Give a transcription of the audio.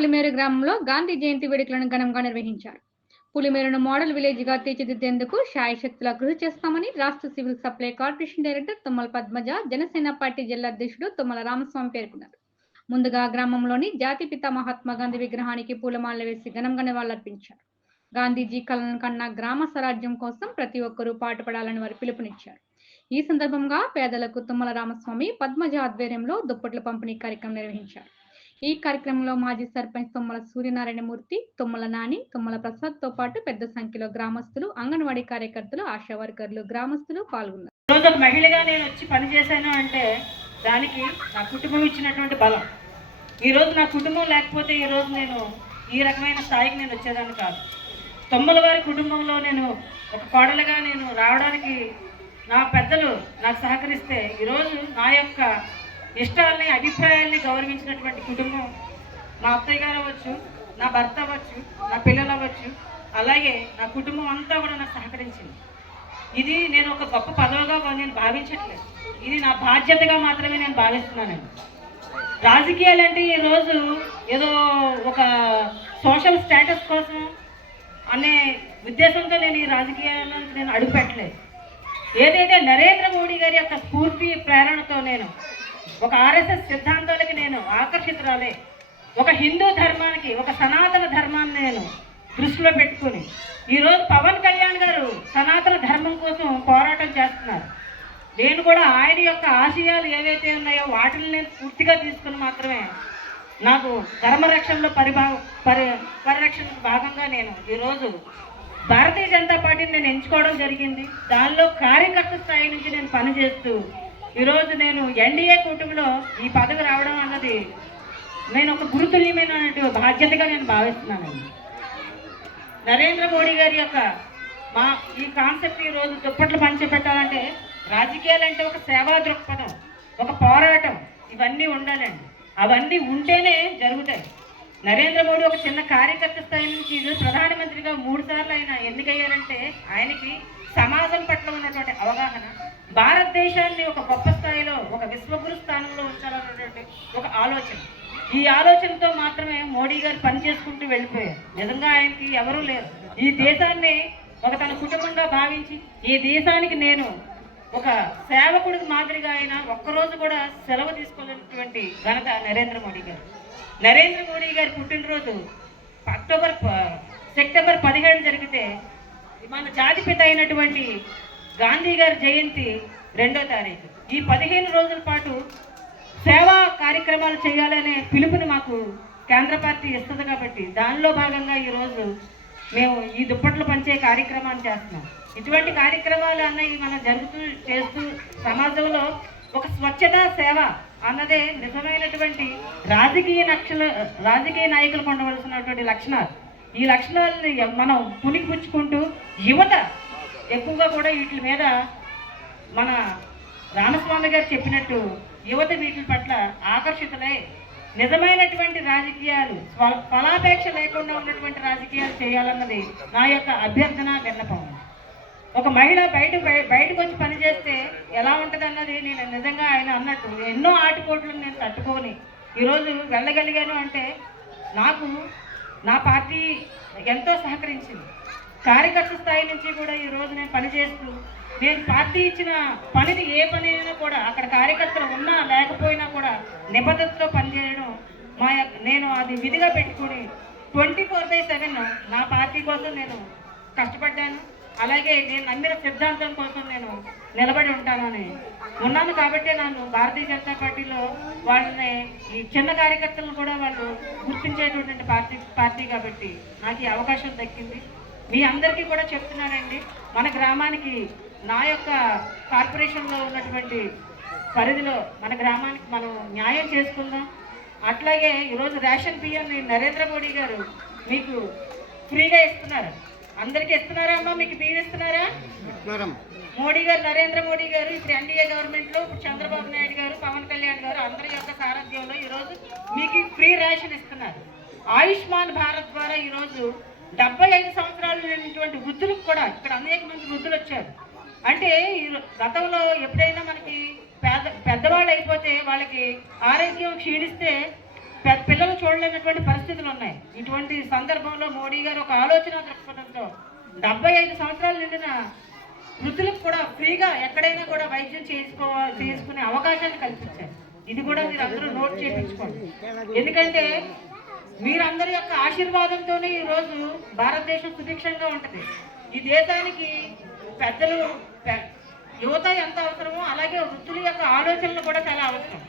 పులిమేరు గ్రామంలో గాంధీ జయంతి వేడుకలను ఘనంగా నిర్వహించారు. పులిమేరును మోడల్ విలేజ్‌గా తీర్చిదిద్దేందుకు శాయశక్తులా కృషి చేస్తామని రాష్ట్ర civil supply corporation director Tummala Padmaja, Janasena party జిల్లా అధ్యక్షుడు తుమ్మల రామస్వామి పేర్కొన్నారు. ముందుగా గ్రామంలోని జాతిపిత మహాత్మా గాంధీ విగ్రహానికి పూలమాలలు వేసి ఘనంగా నివాళులర్పించారు. గాంధీజీ కలలను కన్న గ్రామ స్వరాజ్యం కోసం ప్రతి ఒక్కరూ పాటుపడాలని వారు పిలుపునిచ్చారు. ఈ సందర్భంగా పేదలకు తుమ్మల రామస్వామి, పద్మజ ఆధ్వర్యంలో దుప్పట్ల పంపిణీ కార్యక్రమం నిర్వహించారు. ఈ కార్యక్రమంలో మాజీ సర్పంచ్ తుమ్మల సూర్యనారాయణమూర్తి, తుమ్మల నాని, తుమ్మల ప్రసాద్‌తో పాటు పెద్ద సంఖ్యలో గ్రామస్తులు, అంగన్వాడీ కార్యకర్తలు, ఆశా వర్కర్లు, గ్రామస్తులు పాల్గొన్నారు. ఈరోజు ఒక మహిళగా నేను వచ్చి పనిచేశాను అంటే దానికి నా కుటుంబం ఇచ్చినటువంటి బలం. ఈరోజు నా కుటుంబం లేకపోతే ఈరోజు నేను ఈ రకమైన స్థాయికి నేను వచ్చేదాన్ని కాదు. తుమ్మల వారి కుటుంబంలో నేను ఒక కోడలుగా నేను రావడానికి నా పెద్దలు నాకు సహకరిస్తే ఈరోజు నా యొక్క ఇష్టాలని, అభిప్రాయాల్ని గౌరవించినటువంటి కుటుంబం మా అత్తయ్య గారు అవ్వచ్చు, నా భర్త అవ్వచ్చు, నా పిల్లలు అవ్వచ్చు, అలాగే నా కుటుంబం అంతా కూడా నాకు సహకరించింది. ఇది నేను ఒక గొప్ప పదవిగా నేను భావించట్లేదు, ఇది నా బాధ్యతగా మాత్రమే నేను భావిస్తున్నానండి. రాజకీయాలు అంటే ఈరోజు ఏదో ఒక సోషల్ స్టేటస్ కోసం అనే ఉద్దేశంతో నేను ఈ రాజకీయాలను నేను అడుగుపెట్టలేదు. ఏదైతే నరేంద్ర మోడీ గారి యొక్క స్ఫూర్తి ప్రేరణతో నేను ఒక ఆర్ఎస్ఎస్ సిద్ధాంతాలకి నేను ఆకర్షితురాలే, ఒక హిందూ ధర్మానికి, ఒక సనాతన ధర్మాన్ని నేను దృష్టిలో పెట్టుకుని ఈరోజు పవన్ కళ్యాణ్ గారు సనాతన ధర్మం కోసం పోరాటం చేస్తున్నారు. నేను కూడా ఆయన యొక్క ఆశయాలు ఏవైతే ఉన్నాయో వాటిని నేను పూర్తిగా తీసుకుని మాత్రమే నాకు ధర్మరక్షణలో పరిరక్షణకు భాగంగా నేను ఈరోజు భారతీయ జనతా పార్టీని నేను ఎంచుకోవడం జరిగింది. దానిలో కార్యకర్త స్థాయి నుంచి నేను పనిచేస్తూ ఈరోజు నేను ఎన్డీఏ కూటమిలో ఈ పదవి రావడం అన్నది నేను ఒక గురుతుల్యమైన బాధ్యతగా నేను భావిస్తున్నానండి. నరేంద్ర మోడీ గారి యొక్క ఈ కాన్సెప్ట్ ఈరోజు దుప్పట్లు పంచిపెట్టాలంటే రాజకీయాలంటే ఒక సేవా దృక్పథం, ఒక పోరాటం, ఇవన్నీ ఉండాలండి. అవన్నీ ఉంటేనే జరుగుతాయి. నరేంద్ర మోడీ ఒక చిన్న కార్యకర్త స్థాయి నుంచి ప్రధానమంత్రిగా 3 సార్లు ఆయన ఎన్నికయ్యారంటే ఆయనకి సమాజం పట్ల ఉన్నటువంటి అవగాహన, భారతదేశాన్ని ఒక గొప్ప స్థాయిలో ఒక విశ్వగురు స్థానంలో ఉంచాలన్నటువంటి ఒక ఆలోచన, ఈ ఆలోచనతో మాత్రమే మోడీ గారు పనిచేసుకుంటూ వెళ్ళిపోయారు. నిజంగా ఆయనకి ఎవరూ లేరు. ఈ దేశాన్ని ఒక తన కుటుంబంగా భావించి ఈ దేశానికి నేను ఒక సేవకుడికి మాదిరిగా ఆయన ఒక్కరోజు కూడా సెలవు తీసుకోలేనటువంటి ఘనత నరేంద్ర మోడీ గారు. నరేంద్ర మోడీ గారి పుట్టినరోజు సెప్టెంబర్ 17 జరిగితే మన జాతిపిత అయినటువంటి గాంధీ గారి జయంతి 2వ తారీఖు. ఈ 15 రోజుల పాటు సేవా కార్యక్రమాలు చేయాలనే పిలుపుని మాకు కేంద్ర పార్టీ ఇస్తుంది కాబట్టి దానిలో భాగంగా ఈరోజు మేము ఈ దుప్పట్లు పంచే కార్యక్రమాన్ని చేస్తున్నాం. ఇటువంటి కార్యక్రమాలు అన్నవి మనం చేస్తూ సమాజంలో ఒక స్వచ్ఛతా సేవ అన్నదే నిజమైనటువంటి రాజకీయ నాయకులు పొందవలసినటువంటి లక్షణాలు. ఈ లక్షణాలని మనం పుణికిపుచ్చుకుంటూ యువత ఎక్కువగా కూడా వీటి మీద మన రామస్వామి గారు చెప్పినట్టు యువత వీటి పట్ల ఆకర్షితులై నిజమైనటువంటి రాజకీయాలు, ఫలాపేక్ష లేకుండా ఉన్నటువంటి రాజకీయాలు చేయాలన్నది నా యొక్క అభ్యర్థన, విన్నపం. ఒక మహిళ బయటకు వచ్చి పనిచేస్తే ఎలా ఉంటుంది అన్నది నేను నిజంగా ఆయన అన్నట్టు ఎన్నో ఆటుపోట్లను నేను తట్టుకొని ఈరోజు వెళ్ళగలిగాను అంటే నాకు నా పార్టీ ఎంతో సహకరించింది. కార్యకర్త స్థాయి నుంచి కూడా ఈరోజు నేను పనిచేస్తూ నేను పార్టీ ఇచ్చిన పనిని ఏ పని అయినా కూడా అక్కడ కార్యకర్తలు ఉన్నా లేకపోయినా కూడా నిబద్ధతతో పనిచేయడం నేను అది విధిగా పెట్టుకుని 24/7 నా పార్టీ కోసం నేను కష్టపడ్డాను. అలాగే నేను నమ్మిన సిద్ధాంతం కోసం నేను నిలబడి ఉన్నాను కాబట్టి నన్ను భారతీయ జనతా పార్టీలో వాళ్ళని ఈ చిన్న కార్యకర్తలను కూడా వాళ్ళు గుర్తించేటటువంటి పార్టీ కాబట్టి నాకు ఈ అవకాశం దక్కింది. మీ అందరికీ కూడా చెప్తున్నానండి, మన గ్రామానికి నా యొక్క కార్పొరేషన్లో ఉన్నటువంటి పరిధిలో మన గ్రామానికి మనం న్యాయం చేసుకుందాం. అట్లాగే ఈరోజు రేషన్ బియ్యాన్ని నరేంద్ర మోడీ గారు మీకు ఫ్రీగా ఇస్తున్నారు. అందరికీ ఇస్తున్నారా అమ్మా? మీకు బియ్యం ఇస్తున్నారా? మోడీ గారు, నరేంద్ర మోడీ గారు ఇప్పుడు ఎన్డీఏ గవర్నమెంట్లో ఇప్పుడు చంద్రబాబు నాయుడు గారు, పవన్ కళ్యాణ్ గారు అందరి యొక్క సారథ్యంలో ఈరోజు మీకు ఫ్రీ రేషన్ ఇస్తున్నారు. ఆయుష్మాన్ భారత్ ద్వారా ఈరోజు 75 సంవత్సరాలు లేనటువంటి వృద్ధులకు కూడా ఇక్కడ అనేక మంది వృద్ధులు వచ్చారు. అంటే గతంలో ఎప్పుడైనా మనకి పెద్దవాళ్ళు అయిపోతే వాళ్ళకి ఆరోగ్యం క్షీణిస్తే పిల్లలు చూడలేనటువంటి పరిస్థితులు ఉన్నాయి. ఇటువంటి సందర్భంలో మోడీ గారు ఒక ఆలోచన దృక్పథంతో 75 సంవత్సరాలు నిండిన వృద్ధులకు కూడా ఫ్రీగా ఎక్కడైనా కూడా వైద్యం చేసుకునే అవకాశాన్ని కల్పించారు. ఇది కూడా మీరు అందరూ నోట్ చేయించుకోండి. ఎందుకంటే మీరందరి యొక్క ఆశీర్వాదంతోనే ఈరోజు భారతదేశం సుభిక్షంగా ఉంటుంది. ఈ దేశానికి పెద్దలు యువత ఎంత అవసరమో అలాగే వృద్ధుల యొక్క ఆలోచనలు కూడా చాలా అవసరం.